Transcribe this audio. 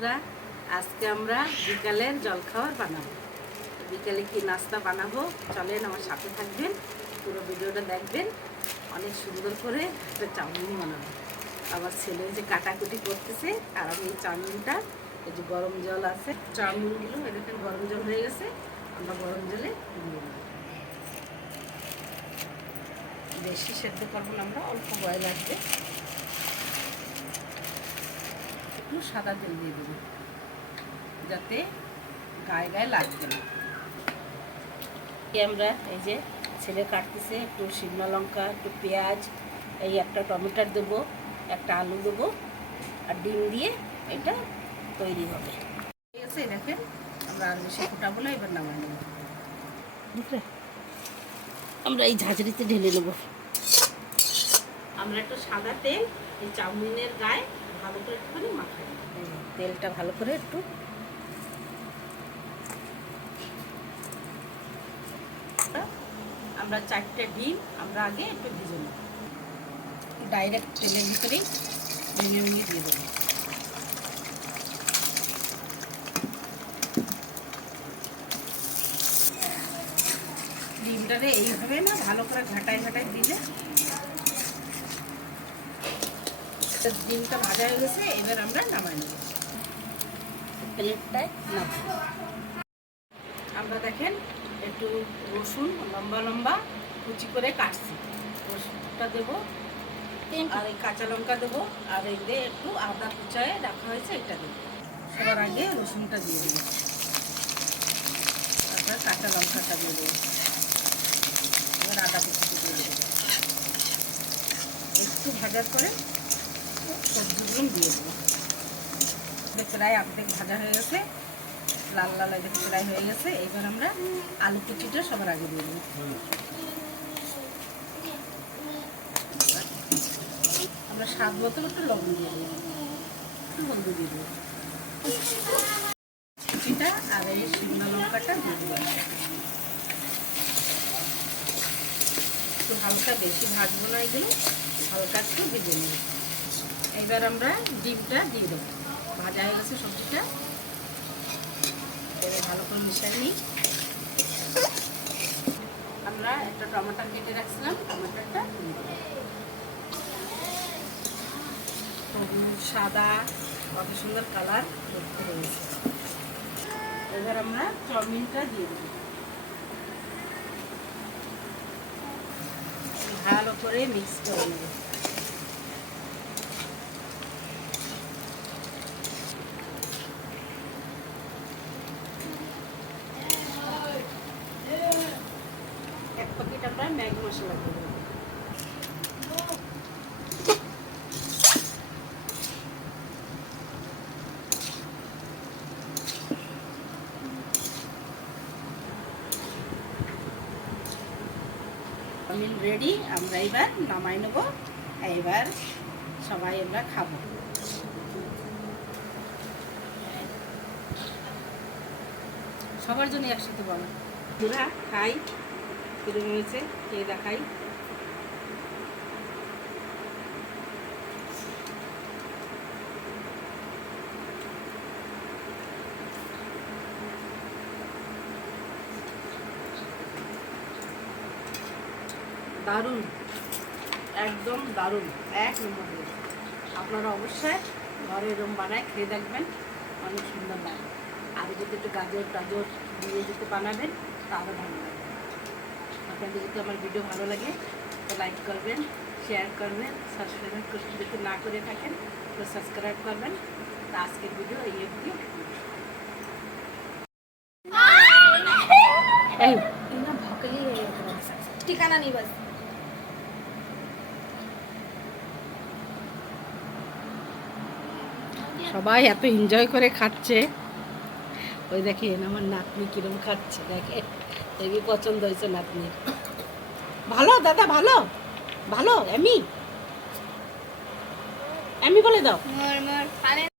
বন্ধুরা, আজকে আমরা বিকালের জলখাবার বানাবো। বিকালে কি নাস্তা বানাবো চলেন আমার সাথে থাকবেন, পুরো ভিডিওটা দেখবেন। অনেক সুন্দর করে একটা চাউমিন বানাবো। আমার ছেলে যে কাটাকুটি করতেছে আর আমি এই চাউমিনটা, এই যে গরম জল আছে, চাউমিনগুলো এরকম গরম জল হয়ে গেছে, আমরা গরম জলে দিয়ে দেবো। বেশি সেদ্ধ করবো না, আমরা অল্প বয়েল আসবে। একটু সাদা তেল দিয়ে দেবো যাতে গায়ে গায়ে লাগবে না। আমরা এই যে ছেলে কাটতেছে, একটু শুকনো লঙ্কা, একটু পেঁয়াজ, এই একটা টমেটো দেবো, একটা আলু দেবো আর ডিম দিয়ে এটা তৈরি হবে। ঠিক আছে, দেখেন আমরা আর বেশি ফোটাবো না, এবার নামাই নেব। আমরা এই ঝাঁঝরিতে ঢেলে নেব। আমরা একটু সাদা তেল এই চাউমিনের গায়ে ভালো করে একটুখানি মাখাই, তেলটা ভালো করে একটু আমরা 4টে ডিম আমরা আগে একটু ভিজে নেব, ডাইরেক্ট তেলের ভিতরেই ভেঙে ভেঙে দিয়ে দেবো। ডিমটারে এইভাবে না ভালো করে ঘাটায় ঘাটায় দিলে ডিমটা ভাজা হয়ে গেছে। এবার আমরা নামাই নেব, প্লেটটায় নামাবো। আমরা দেখেন একটু রসুন লম্বা লম্বা কুচি করে কাটছি, রসুনটা দেবো আর এই কাঁচা লঙ্কা দেবো আর এই দিয়ে একটু আদা কুচায় রাখা হয়েছে এটা দেবো। সবার আগে রসুনটা দিয়ে দেবো, তারপর কাঁচা লঙ্কাটা দিয়ে দেবো, এবার আদা কুচিটা দিয়ে দেবো। একটু ভাজার পরে সবজিগুলো দিয়ে দেবো। প্রায় অর্ধেক ভাজা হয়ে গেছে, লাল লাল প্রায় হয়ে গেছে। এবার আমরা আলু কুচিটা সবার আগে দিয়ে দেবো। আমরা স্বাদ মতো একটু লবণ দিয়ে দেবো, একটু হলদি দিয়ে দেবো, কুচিটা আর এই শুকনো লঙ্কাটা দিয়ে দেবো। একটু হালকা বেশি ভাজবো না, এগুলো হালকা একটু ভেজে নেব। এবার আমরা ডিমটা দিয়ে দেবো, ভাজা হয়ে গেছে সবজিটা। এবার ভালো করে মিশিয়ে নিই। আমরা একটা টমেটো কেটে রাখছিলাম, টমেটোটা সবুজ সাদা কত সুন্দর কালার দেখতে রয়েছে। এবার আমরা চাউমিনটা দিয়ে দেবো, ভালো করে মিক্স করে নেব। এক প্যাকেট আমরা ম্যাগি মশলা দিয়ে দেবো। চাউমিন রেডি, আমরা এবার নামাই নেব। এবার সবাই আমরা খাবো। সবার জন্য একসাথে বলো, পুরা খাই, কিরম হয়েছে খেয়ে দেখাই। দারুণ, একদম দারুণ, এক নম্বর। আপনারা অবশ্যই ঘরে এরকম বানায় খেয়ে দেখবেন, অনেক সুন্দর লাগে। আর যদি একটু গাজর টাজর দিয়ে যদি বানাবেন তাহলে ভালো লাগে। আপনাদের যদি আমার ভিডিও ভালো লাগে তো লাইক করবেন, শেয়ার করবেন, সাবস্ক্রাইব যদি না করে থাকেন তো সাবস্ক্রাইব করবেন। তো আজকের ভিডিও এই অবধি। ठिकाना नहीं बस। সবাই এত এনজয় করে খাচ্ছে, ওই দেখেন আমার নাতনি কিরম খাচ্ছে, দেখে হেবি পছন্দ হয়েছে নাতনির। ভালো দাদা, ভালো ভালো। এমি বলে দাও।